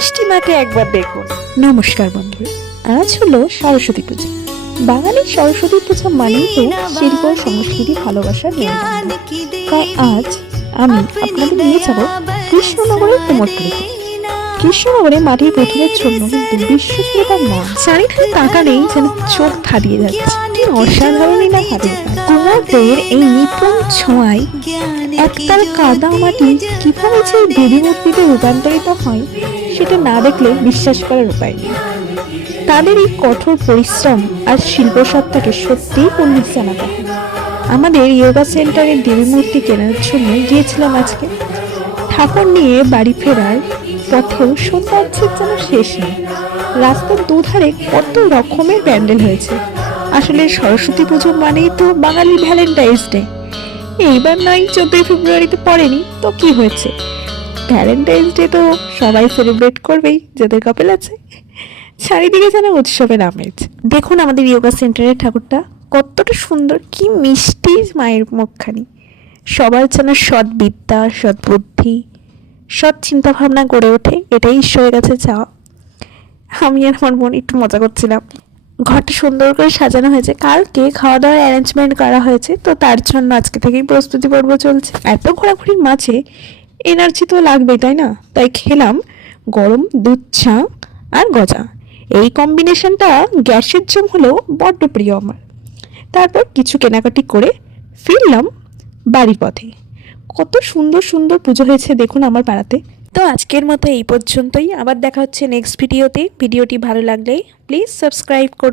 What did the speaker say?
মিষ্টি মাকে একবার দেখুন। নমস্কার বন্ধুরা, আজ হলো সরস্বতী পুজো। বাঙালির সরস্বতী পুজো মানেই তো শিল্প সংস্কৃতি ভালোবাসার মেলবন্ধন। তাই আজ আমি আপনাদের নিয়ে যাব কৃষ্ণনগরের কুমোরটুলিতে। কৃষ্ণনগরে মাটির পুতুলের জন্য কিন্তু বিশ্বজুড়ে তার নাম। চারিদিকে তাকালেই যেন চোখ ধাঁধিয়ে যাচ্ছে, কি অসাধারণই না হাতের কাজ। কুমোরদের এই নিপুণ ছোঁয়ায় একতাল কাদা মাটি কিভাবে যে দেবী মূর্তিতে রূপান্তরিত হয় সেটা না দেখলে বিশ্বাস করার উপায় নেই। তাদের এই কঠোর পরিশ্রম আর শিল্পসত্তাকে সত্যিই কুর্নিশ জানাতে হয়। আমাদের যোগা সেন্টারের দেবী মূর্তি কেনার জন্য গিয়েছিলাম আজকে। ঠাকুর নিয়ে বাড়ি ফেরার পথেও সৌন্দর্যের যেন শেষ নেই। রাস্তার দুধারে কত রকমের প্যান্ডেল হয়েছে। আসলে সরস্বতী পুজো মানেই তো বাঙালি ভ্যালেন্টাইন্স ডে। এইবার নয় 14 ফেব্রুয়ারিতে পড়েনি তো কি হয়েছে, ভ্যালেন্টাইন্স ডে তো সবাই সেলিব্রেট করবেই যাদের কাপেল আছে। চারিদিকে যেন উৎসবের আমেজ। দেখুন আমাদের যোগা সেন্টারের ঠাকুরটা কতটা সুন্দর, কি মিষ্টি মায়ের মুখখানি। সবার যেন সৎ বিদ্যা, সৎ বুদ্ধি, সৎ চিন্তা ভাবনা গড়ে ওঠে, এটাই ঈশ্বরের কাছে চাওয়া। আমি আর আমার বোন একটু মজা করছিলাম। ঘরটা সুন্দর করে সাজানো হয়েছে, কালকে খাওয়া দাওয়ার অ্যারেঞ্জমেন্ট করা হয়েছে, তো তার জন্য আজকে থেকেই প্রস্তুতি পর্ব চলছে। এত ঘোরাঘুরির মাঝে এনার্জি তো লাগবেই, তাই না? তাই খেলাম গরম দুধ চা আর গজা। এই কম্বিনেশনটা গ্যাসের জম হলেও বড্ড প্রিয় আমার। তারপর কিছু কেনাকাটি করে ফিরলাম বাড়ির পথে। কত সুন্দর সুন্দর পুজো হয়েছে দেখুন আমার পাড়াতে। তো আজকের মতো এই পর্যন্তই, আবার দেখা হচ্ছে নেক্সট ভিডিওতে। ভিডিওটি ভালো লাগলে প্লিজ সাবস্ক্রাইব করুন।